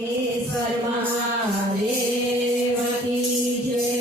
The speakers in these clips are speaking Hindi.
ईश्वर महादेव की जय।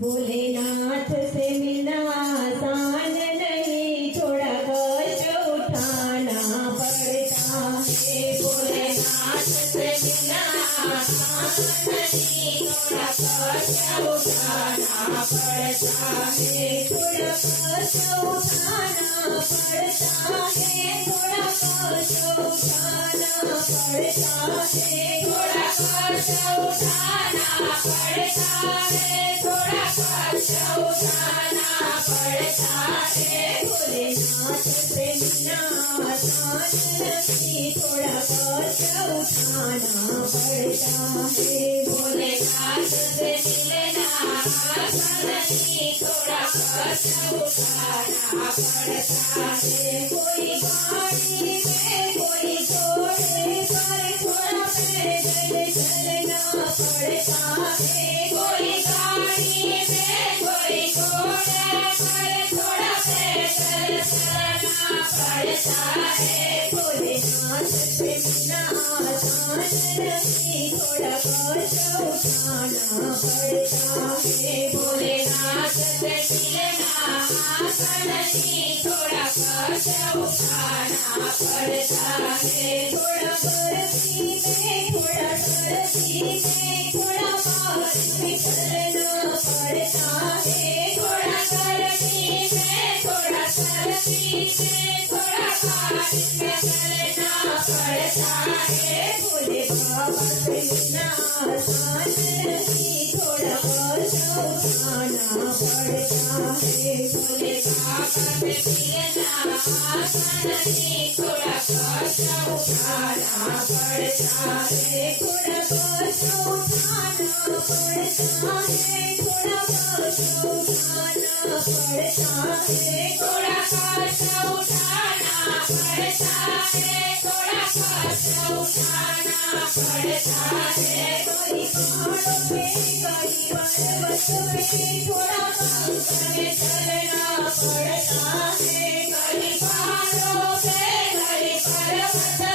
भोलेनाथ से मिलना आसान नहीं, थोड़ा कष्ट उठाना पड़ता है। भोलेनाथ से मिलना आसान नहीं, थोड़ा कष्ट उठाना पड़ता है। थोड़ा कष्ट उठाना पड़ता है, थोड़ा कष्ट उठाना पड़ता है। थोड़ा कष्ट उठाना पड़ता है, थोड़ा कष्ट उठाना पड़ता है। भोलेनाथ से मिलना आसान नहीं, थोड़ा कष्ट उठाना पड़ता है। भोलेनाथ से मिलना आसान नहीं, थोड़ा कष्ट उठाना पड़ता है। कोई गाड़ी में कोई घोड़े पर, थोड़ा पैदल चलना पड़ता है। कोई गाड़ी में कोई घोड़े पर, थोड़ा पैदल चलना पड़ता है। भोलेनाथ से मिलना आसान नहीं, थोड़ा कष्ट उठाना पड़ता है। भोलेनाथ से मिलना आसान नहीं, थोड़ा कष्ट उठाना पड़ता है। थोड़ा बर्फी में, थोड़ा सर्दी में, थोड़ा बाहर निकलना पड़ता है। थोड़ा गर्मी में, थोड़ा सर्दी में, थोड़ा बाहर निकलना पड़ता है। भोले बाबा से मिलना आसान नहीं, थोड़ा कष्ट उठाना पड़ता है। भोले बाबा से मिलना आसान नहीं, थोड़ा कष्ट उठाना पड़ता है। थोड़ा कष्ट उठाना पड़ता है, थोड़ा कष्ट उठाना पड़ता है। थोड़ा कष्ट उठाना पड़ता है, थोड़ा कष्ट उठाना पड़ता है। कोई पहाड़ों पे, कोई पर्वत पे, थोड़ा पंख में चलना पड़ता है। कोई पहाड़ों पे, कोई पर्वत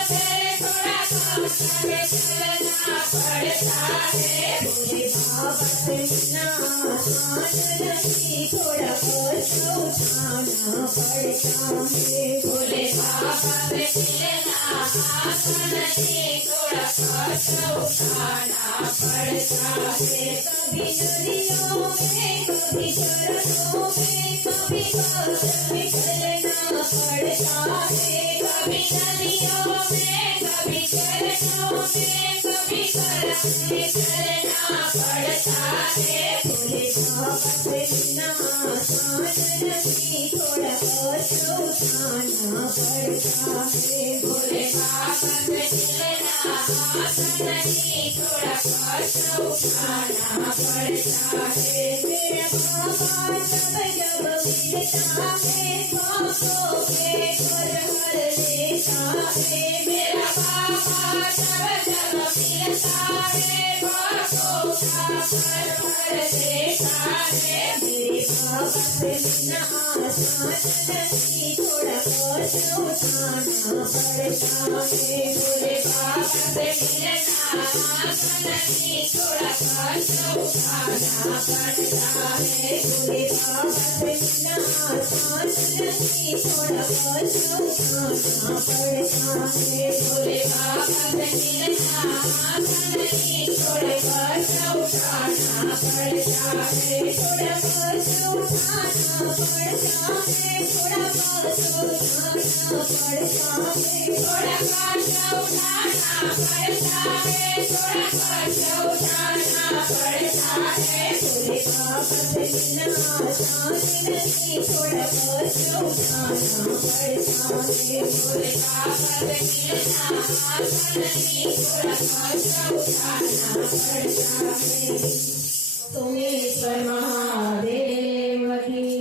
पे, थोड़ा पंख में चलना पड़ता है। भोले बाबा से मिलना आसान नहीं, थोड़ा कष्ट उठाना पड़ता है। भोले बाबा से मिलना आसान नहीं, थोड़ा कष्ट उठाना पड़ता है। कभी नदियों में, कभी चरणों में, कभी बाहर निकलना पड़ता है। कभी नदियों में, कभी चरणों में, कभी बाहर निकलना पड़ता है। भोले बाबा से मिलना आसान नहीं, थोड़ा कष्ट उठाना पड़ता है। भोले बाबा से मिलना आसान नहीं, थोड़ा कष्ट उठाना पड़ता है। मेरा बाबा जब जब मिलता है, पापों के घर हर लेता है। मेरा बाबा जब जब मिलता है, पापों का घर हर लेता है। मेरे बाबा से मिलना आसान नहीं, थोड़ा कष्ट उठाना पड़ता है। भोले बाबा से मिलना आसान नहीं, थोड़ा कष्ट उठाना पड़ता है। भोले बाबा से मिलना आसान नहीं, थोड़ा कष्ट उठाना पड़ता है। भोले बाबा से मिलना आसान नहीं, थोड़ा कष्ट उठाना पड़ता है। थोड़ा कष्ट उठाना पड़ता है, थोड़ा कष्ट उठाना पड़ता है। थोड़ा कष्ट उठाना पड़ता है, थोड़ा कष्ट उठाना पड़ता है। भोले बाबा से मिलना आसान नहीं, थोड़ा कष्ट उठाना पड़ता है। भोले बाबा से मिलना आसान नहीं, थोड़ा कष्ट उठाना पड़ता है। सोमेश्वर महादेव की